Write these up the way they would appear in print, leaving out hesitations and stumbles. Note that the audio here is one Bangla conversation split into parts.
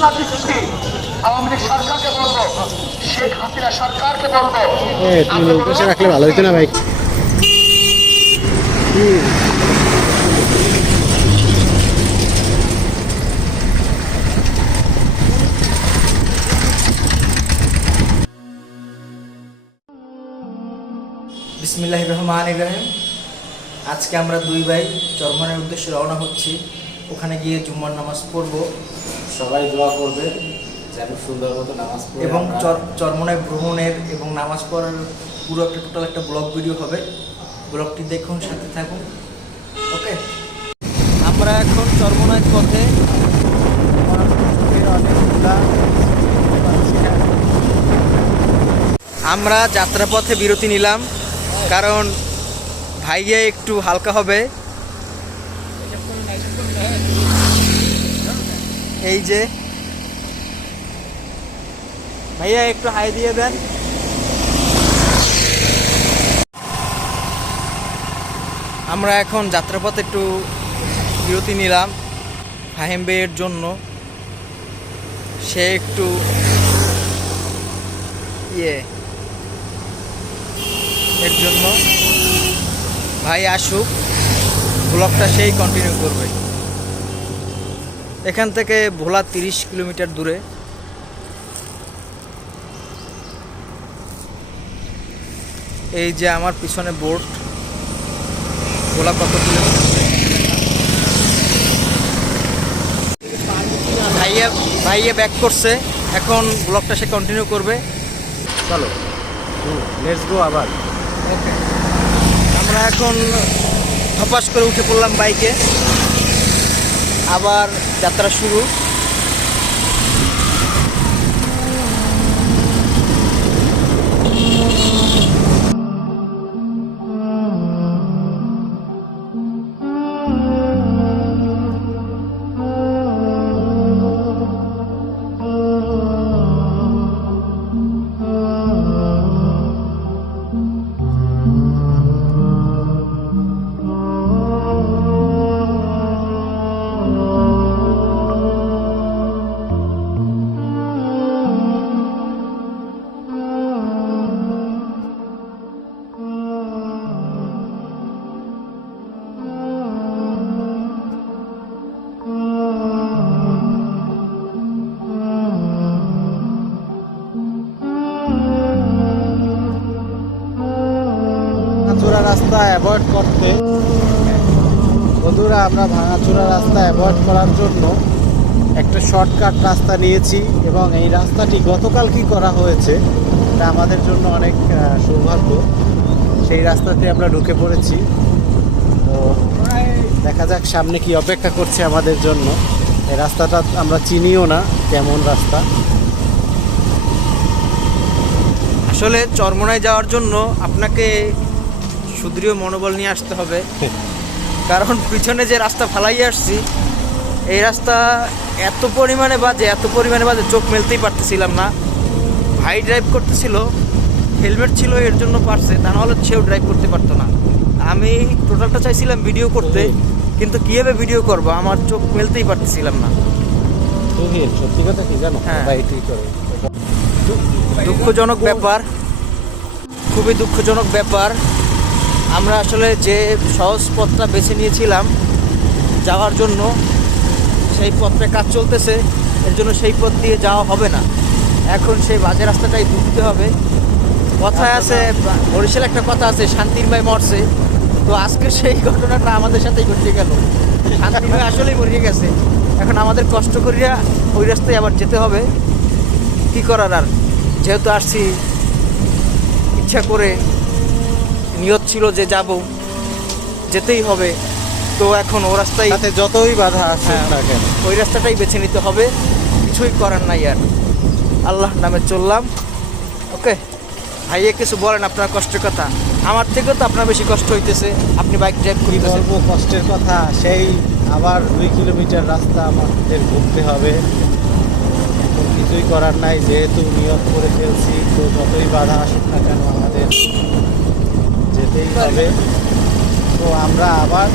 ঘোষণা দিচ্ছি, আওয়ামী লীগ সরকারকে বলবো, শেখ হাসিনা সরকারকে বলবো, তুমি পাশে রাখলে ভালো হইতো না ভাই। বিসমিল্লাহির রহমানির রহিম। আজকে আমরা দুই ভাই চরমনের উদ্দেশ্যে রওনা হচ্ছি। ওখানে গিয়ে জুম্মার নামাজ পড়ব। সবাই দোয়া করবে যেন সুন্দর মতো নামাজ পড়ে এবং আমরা চরমনায় ভ্রমণের এবং নামাজ পড়ার পুরো একটা টোটাল একটা ব্লগ ভিডিও হবে। ব্লগটি দেখুন, সাথে থাকুন। ওকে, আমরা এখন চরমনায় পথে আমরা যাত্রাপথে বিরতি নিলাম, কারণ ভাইয়া একটু হালকা হবে। এই যে ভাইয়া একটু হাই দিয়ে দেন। আমরা এখন যাত্রাপথে একটু বিরতি নিলাম ফাহিম ভাইয়ের জন্য। সে একটু এর জন্য ভাই আসুক, ব্লগটা সেই কন্টিনিউ করবে। এখান থেকে ভোলা 30 কিলোমিটার দূরে। এই যে আমার পিছনে বোর্ড, ভোলা কত কিলোমিটার। ভাইয়া ব্যাক করছে, এখন ব্লগটা সে কন্টিনিউ করবে। চলো লেটস গো আবার। ওকে, আমরা এখন ধপাস করে উঠে পড়লাম বাইকে, আবার যাত্রা শুরু। ভাঙাচোরা রাস্তা অ্যাভয়েড করতে, বন্ধুরা আমরা ভাঙাচোরা রাস্তা অ্যাভয়েড করার জন্য একটা শর্টকাট রাস্তা নিয়েছি, এবং এই রাস্তাটি গতকাল কি করা হয়েছে এটা আমাদের জন্য অনেক সৌভাগ্য। সেই রাস্তাতে আমরা ঢুকে পড়েছি। তো দেখা যাক সামনে কি অপেক্ষা করছে আমাদের জন্য। এই রাস্তাটা আমরা চিনিও না, কেমন রাস্তা। আসলে চরমনায় যাওয়ার জন্য আপনাকে সুদৃঢ় মনোবল নিয়ে আসতে হবে, কারণ পিছনে যে রাস্তা ফালাইয়ে আসছি, এই রাস্তা এত পরিমাণে বাজে চোখ মেলতেই পারতেছিলাম না। ভাই ড্রাইভ করতেছিল, হেলমেট ছিল এর জন্য পারছে, তা নাহলে সেও ড্রাইভ করতে পারতো না। আমি টোটালটা চাইছিলাম ভিডিও করতে, কিন্তু কীভাবে ভিডিও করবো, আমার চোখ মেলতেই পারতেছিলাম না। সত্যি কথা কি জানো, হ্যাঁ। ভাইটাই করে দুঃখজনক ব্যাপার, খুবই দুঃখজনক ব্যাপার। আমরা আসলে যে সহজ পথটা বেছে নিয়েছিলাম যাওয়ার জন্য, সেই পথটা কাজ চলতেছে, এর জন্য সেই পথ দিয়ে যাওয়া হবে না। এখন সেই বাজে রাস্তাটাই ঢুকতে হবে। কথায় আছে, বরিশাল একটা কথা আছে, শান্তির ভাই মরছে। তো আজকে সেই ঘটনাটা আমাদের সাথেই ঘটে গেল। শান্তির ভাই আসলেই মরে গেছে। এখন আমাদের কষ্ট করিয়া ওই রাস্তায় আবার যেতে হবে। কী করার আর, যেহেতু আসছি ইচ্ছা করে, নিয়ত ছিল যে যাব, যেতেই হবে। তো এখন ও রাস্তায় সাথে যতই বাধা আছে হ্যাঁ, না কেন, ওই রাস্তাটাই বেছে নিতে হবে, কিছুই করার নাই আর। আল্লাহ নামে চললাম। ওকে ভাইয়া, কিছু বলেন আপনার কষ্টের কথা। আমার থেকেও তো আপনার বেশি কষ্ট হইতেছে, আপনি বাইক ড্রাইভ কি করতেছেন। বলবো কষ্টের কথা। সেই আবার 2 কিলোমিটার রাস্তা আমাদের ঘুরতে হবে। এখন কিছুই করার নাই, যেহেতু নিয়ত করে ফেলছি, তো যতই বাধা আসুক না কেন আমাদের যেতেই হবে। তো আমরা আবার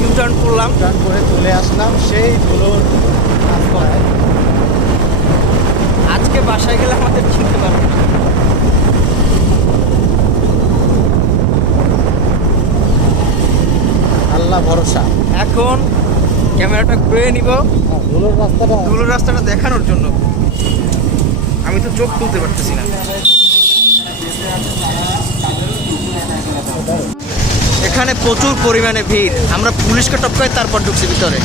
ইউ টার্ন করলাম, টার্ন করে চলে আসলাম সেই ধুলোর রাস্তায়। ঘুরে নিব ধুলোর রাস্তাটা ধুলোর রাস্তাটা দেখানোর জন্য। আমি তো চোখ তুলতে পারতেছি না। এখানে প্রচুর পরিমাণে ভিড়, আমরা পুলিশকে টপকাই তারপর ঢুকছি ভিতরে।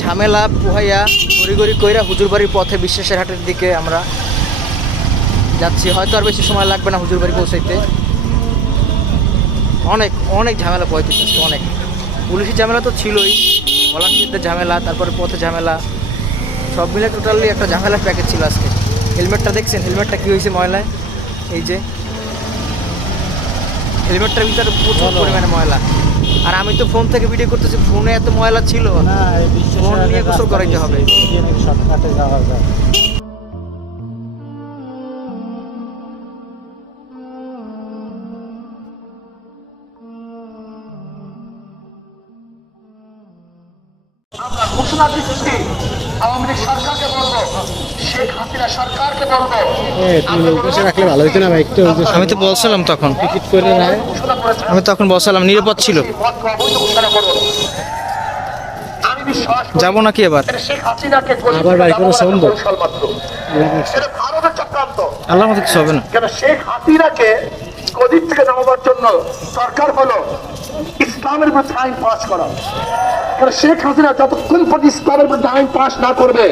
ঝামেলা পুহাইয়া গড়ি কইরা হুজুরবাড়ির পথে বিশ্বেশ্বর হাটের দিকে আমরা যাচ্ছি। হয়তো আর বেশি সময় লাগবে না হুজুরবাড়ি পৌঁছাইতে। অনেক অনেক ঝামেলা পোহাইতেছে, অনেক পুলিশের ঝামেলা তো ছিলই, ভলান্টিয়ারদের ঝামেলা, তারপরে পথে ঝামেলা, সব মিলে টোটালি একটা ঝামেলার প্যাকেজ ছিল আজকে। হেলমেটটা দেখছেন, হেলমেটটা কী হয়েছে ময়লায়, এই যে হেলমেটটার ভিতরে প্রচুর পরিমাণে ময়লা। আর আমি তো ফোন থেকে ভিডিও করতেছি, ফোনে এত ময়লা ছিল না, ফোন নিয়ে গোসল করাইতে হবে। শর্টকাটে যাওয়া যায়। আমরা ঘোষণা দিচ্ছি, আওয়ামী লীগ সরকারকে বলবো, শেখ হাসিনা সরকারকে বলবো, তুমি এই পাশে রাখলে ভালো হইতো না ভাই, একটু আমি তো বলছিলাম তখন, টিকিট করে নেয়। ঘোষণা করেছেন আমি তখন বলছিলাম নিরাপদ ছিল, পথকে অবৈধ ঘোষণা করবো। আমি বিশ্বাস করি যাবো নাকি এবার। এটা শেখ হাসিনাকে আবার ভাই কোনো সম্ভব? কৌশল মাত্র, এটা ভারতের চক্রান্ত। আল্লাহর মতো কিছু হবে না। কেন শেখ হাসিনাকে গদির থেকে নামাবার জন্য সরকার হলো ইসলামের বিরুদ্ধে আইন পাস করা। কারণ শেখ হাসিনা যতক্ষণ পর্যন্ত ইসলামের বিরুদ্ধে আইন পাস না করবে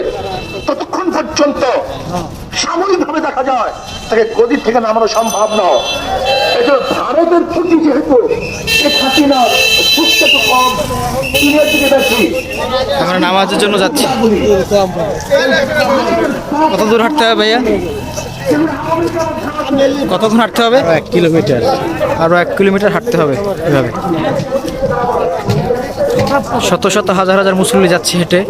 ততক্ষণ পর্যন্ত সাময়িকভাবে দেখা যায় তাকে গদির থেকে নামানো সম্ভব নয়। এটা ভারতের ত্রুটি, যেহেতু শেখ হাসিনার সুস্থ তো কম, চীনের দিকে বেশি। আমরা নামাজের জন্য যাচ্ছি। কত দূর হাঁটতে হবে ভাইয়া? কতক্ষণ হাঁটতে হবে? 1 কিলোমিটার। আরো 1 কিলোমিটার হাঁটতে হবে এভাবে। শত শত হাজার হাজার মুসল্লি যাচ্ছে হেঁটে।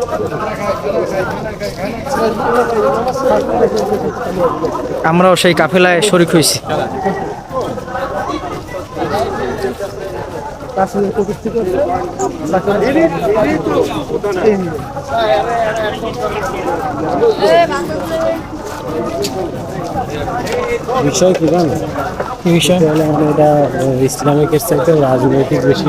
আমরাও সেই কাফেলায় শরিক হয়েছি। বিষয় কি জানো? কি বিষয়? তাহলে আমরা এটা ইসলামিকের চাইতে রাজনৈতিক বেশি